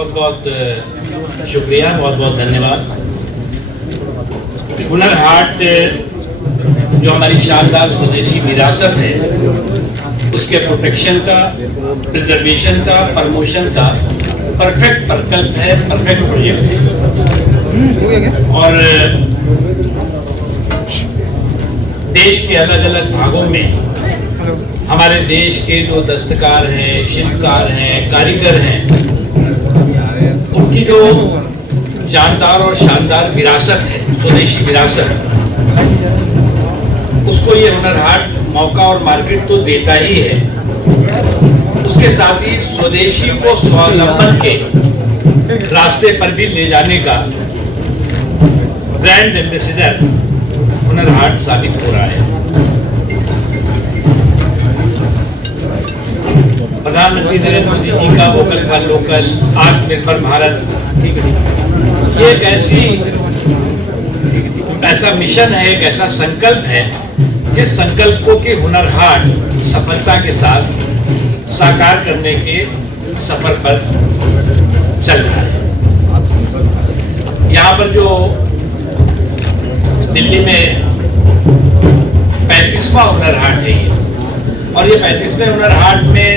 बहुत बहुत शुक्रिया, बहुत बहुत धन्यवाद। हुनर हाट जो हमारी शानदार स्वदेशी विरासत है, उसके प्रोटेक्शन का, प्रिजर्वेशन का, प्रमोशन का परफेक्ट प्रकल्प है, परफेक्ट प्रोजेक्ट है। और देश के अलग अलग भागों में हमारे देश के जो दस्तकार हैं, शिल्पकार हैं, कारीगर हैं, उनकी जो जानदार और शानदार विरासत है, स्वदेशी विरासत, उसको ये हुनर हाट मौका और मार्केट तो देता ही है। उसके साथ ही स्वदेशी को स्वावलंबन के रास्ते पर भी ले जाने का ब्रांड एम्बेसडर हुनर हाट साबित हो रहा है। प्रधानमंत्री नरेंद्र मोदी जी का वोकल फॉर लोकल, आत्मनिर्भर भारत, ये एक ऐसा मिशन है, एक ऐसा संकल्प है, जिस संकल्प को कि हुनर हाट सफलता के साथ साकार करने के सफर पर चल रहा है। यहाँ पर जो दिल्ली में 35वां हुनर हाट है ये, और ये 35वें हुनर हाट में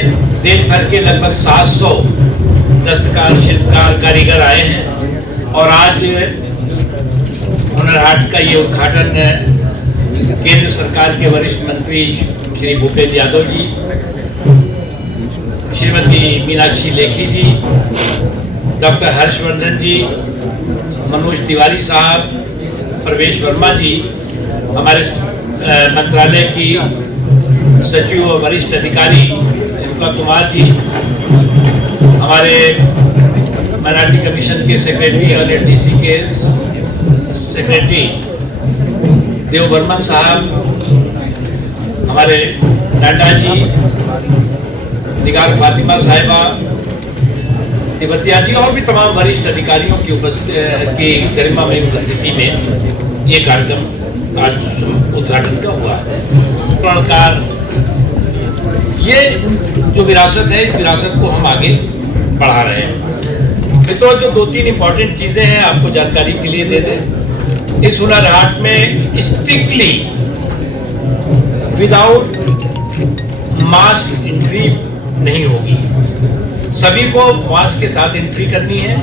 देश भर के लगभग 700 दस्तकार, शिल्पकार, कारीगर आए हैं। और आज हुनर हाट का ये उद्घाटन केंद्र सरकार के वरिष्ठ मंत्री श्री भूपेंद्र यादव जी, श्रीमती मीनाक्षी लेखी जी, डॉक्टर हर्षवर्धन जी, मनोज तिवारी साहब, प्रवेश वर्मा जी, हमारे मंत्रालय की सचिव और वरिष्ठ अधिकारी रेणुका कुमार जी, हमारे मराठी कमीशन के सेक्रेटरी और एलटीसी के सेक्रेटरी देव बर्मन साहब, हमारे नाडा जी, निगार फातिमा साहिबा, तिब्बतिया जी, और भी तमाम वरिष्ठ अधिकारियों की गरिमा में उपस्थिति में ये कार्यक्रम आज उद्घाटन का हुआ है। पुरस्कार, ये जो विरासत है, इस विरासत को हम आगे बढ़ा रहे हैं। मित्रों, जो 2-3 इंपॉर्टेंट चीजें हैं आपको जानकारी के लिए दे दें। इस हुनर हाट में स्ट्रिक्टली विदाउट मास्क एंट्री नहीं होगी। सभी को मास्क के साथ एंट्री करनी है।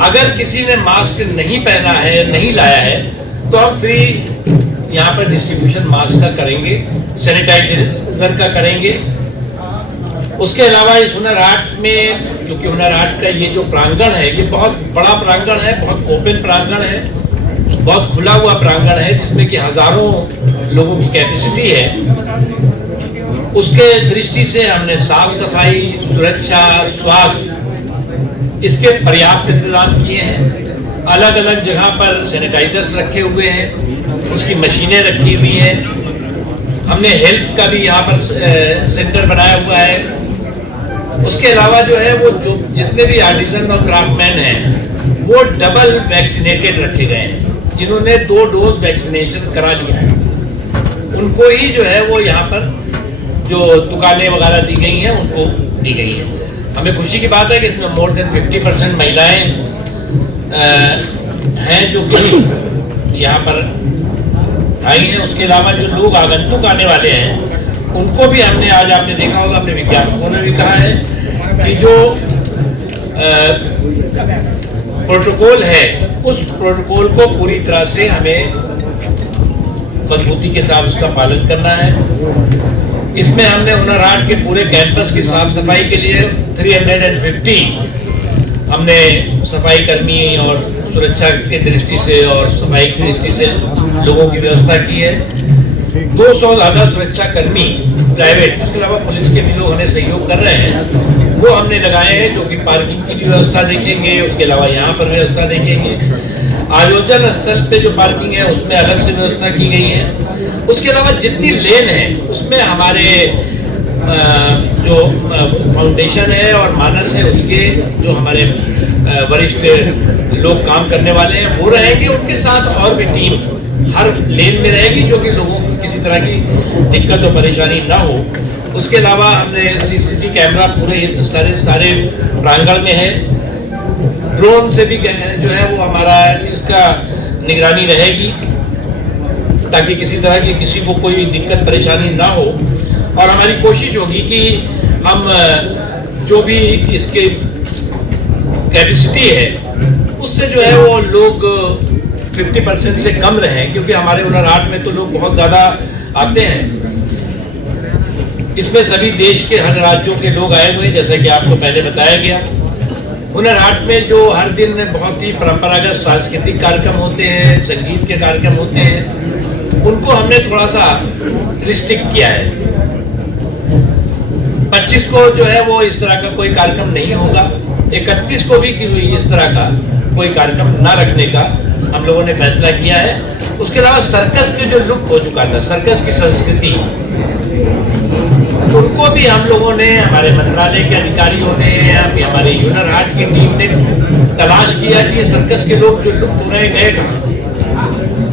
अगर किसी ने मास्क नहीं पहना है, नहीं लाया है, तो हम फ्री यहाँ पर डिस्ट्रीब्यूशन मास्क का करेंगे, सैनिटाइजर का करेंगे। उसके अलावा इस हुनर हाट में, जो कि हुनर हाट का ये जो प्रांगण है, ये बहुत बड़ा प्रांगण है, बहुत ओपन प्रांगण है, बहुत खुला हुआ प्रांगण है, जिसमें कि हजारों लोगों की कैपेसिटी है। उसके दृष्टि से हमने साफ सफाई, सुरक्षा, स्वास्थ्य, इसके पर्याप्त इंतजाम किए हैं। अलग अलग जगह पर सैनिटाइजर्स रखे हुए हैं, उसकी मशीनें रखी हुई हैं। हमने हेल्थ का भी यहाँ पर सेंटर बनाया हुआ है। उसके अलावा जो है वो जो जितने भी आर्टिजन और क्राफ्टमैन हैं, वो डबल वैक्सीनेटेड रखे गए हैं। जिन्होंने 2 डोज वैक्सीनेशन करा लिया है, उनको ही जो है वो यहाँ पर जो दुकानें वगैरह दी गई हैं, उनको दी गई है। हमें खुशी की बात है कि इसमें मोर देन 50% महिलाएं हैं जो कि यहाँ पर आई हैं। उसके अलावा जो लोग आगंतुक आने वाले हैं, उनको भी हमने, आज आपने देखा होगा अपने विज्ञापकों ने भी कहा है कि जो प्रोटोकॉल है, उस प्रोटोकॉल को पूरी तरह से हमें मजबूती के साथ उसका पालन करना है। इसमें हमने हुनर हाट के पूरे कैंपस की साफ सफाई के लिए 350 हमने सफाई कर्मी और सुरक्षा की दृष्टि से और सफाई की दृष्टि से लोगों की व्यवस्था की है। 200 ज़्यादा सुरक्षा कर्मी प्राइवेट, इसके अलावा पुलिस के भी लोग हमें सहयोग कर रहे हैं, वो हमने लगाए हैं, जो कि पार्किंग की भी व्यवस्था देखेंगे। उसके अलावा यहाँ पर व्यवस्था देखेंगे। आयोजन स्थल पे जो पार्किंग है, उसमें अलग से व्यवस्था की गई है। उसके अलावा जितनी लेन है, उसमें हमारे जो फाउंडेशन है और मानस है, उसके जो हमारे वरिष्ठ लोग काम करने वाले हैं, वो रहेंगे। उनके साथ और भी टीम हर लेन में रहेगी, जो कि लोगों को किसी तरह की दिक्कत और परेशानी ना हो। उसके अलावा हमने सीसीटीवी कैमरा पूरे सारे प्रांगण में है। ड्रोन से भी जो है वो हमारा इसका निगरानी रहेगी, ताकि किसी तरह की किसी को कोई दिक्कत परेशानी ना हो। और हमारी कोशिश होगी कि हम जो भी इसके कैपेसिटी है उससे जो है वो लोग 50% से कम रहें, क्योंकि हमारे हुनर हाट में तो लोग बहुत ज़्यादा आते हैं। इसमें सभी देश के हर राज्यों के लोग आए हुए हैं, जैसा कि आपको पहले बताया गया। हुनर हाट में जो हर दिन बहुत ही परंपरागत सांस्कृतिक कार्यक्रम होते हैं, संगीत के कार्यक्रम होते हैं, उनको हमने थोड़ा सा रिस्ट्रिक्ट किया है। 25 को जो है वो इस तरह का कोई कार्यक्रम नहीं होगा, 31 को भी इस तरह का कोई कार्यक्रम ना रखने का हम लोगों ने फैसला किया है। उसके अलावा सर्कस के जो लुप्त हो चुका था, सर्कस की संस्कृति, उनको भी हम लोगों ने, हमारे मंत्रालय के अधिकारियों ने, हमारे हुनर हाट की टीम ने तलाश किया कि सर्कस के लोग जो लुप्त हो रहे गए कहाँ।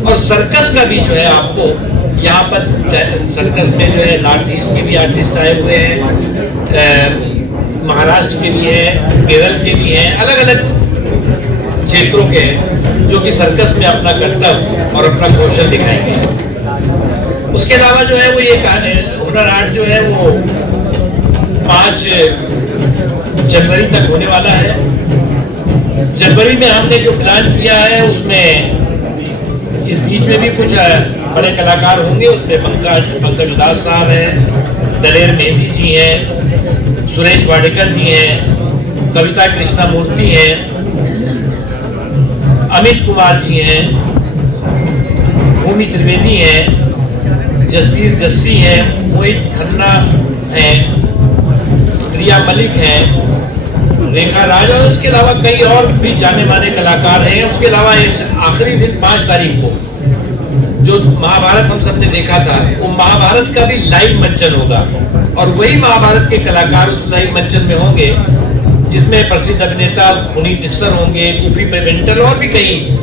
और सर्कस का भी जो है आपको यहाँ पर सर्कस में जो है नॉर्थ ईस्ट के भी आर्टिस्ट आए हुए हैं, महाराष्ट्र के भी हैं, केरल के भी हैं, अलग अलग क्षेत्रों के हैं, जो कि सर्कस में अपना कर्तव्य और अपना कौशल दिखाएंगे। उसके अलावा जो है वो ये हुनर हाट जो है वो 5 जनवरी तक होने वाला है। जनवरी में हमने जो प्लान किया है उसमें इस बीच में भी कुछ बड़े कलाकार होंगे। उसमें पंकज दास साहब हैं, दलेर मेहंदी जी हैं, सुरेश वाडेकर जी हैं, कविता कृष्णा मूर्ति हैं, अमित कुमार जी हैं, भूमि त्रिवेदी हैं, जसवीर जस्सी हैं, मोहित खन्ना हैं, प्रिया मलिक हैं, रेखा राज, और उसके अलावा कई और भी जाने माने कलाकार हैं। उसके अलावा एक आखिरी दिन 5 तारीख को जो महाभारत हम सबने देखा था, वो महाभारत का भी लाइव मंचन होगा, और वही महाभारत के कलाकार उस लाइव मंचन में होंगे, जिसमें प्रसिद्ध अभिनेता पुनीत इस्सर होंगे, कूफी पेवेंटल और भी कई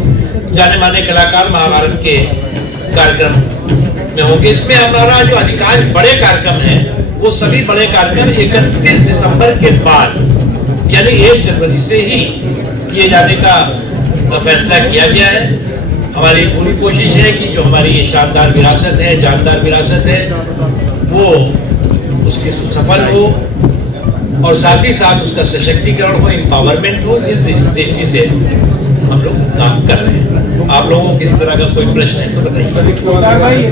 जाने माने कलाकार महाभारत के कार्यक्रम में होंगे। इसमें हमारा जो अधिकांश बड़े कार्यक्रम हैं वो सभी बड़े कार्यक्रम 31 दिसंबर के बाद यानी 1 जनवरी से ही किए जाने का फैसला किया गया है। हमारी पूरी कोशिश है कि जो हमारी ये शानदार विरासत है, जानदार विरासत है, वो उसकी सफल हो और साथ ही साथ उसका सशक्तिकरण हो, एम्पावरमेंट हो। इस दृष्टि से हम लोग काम कर रहे हैं। आप लोगों को किसी तरह का कोई प्रश्न है तो बताइए।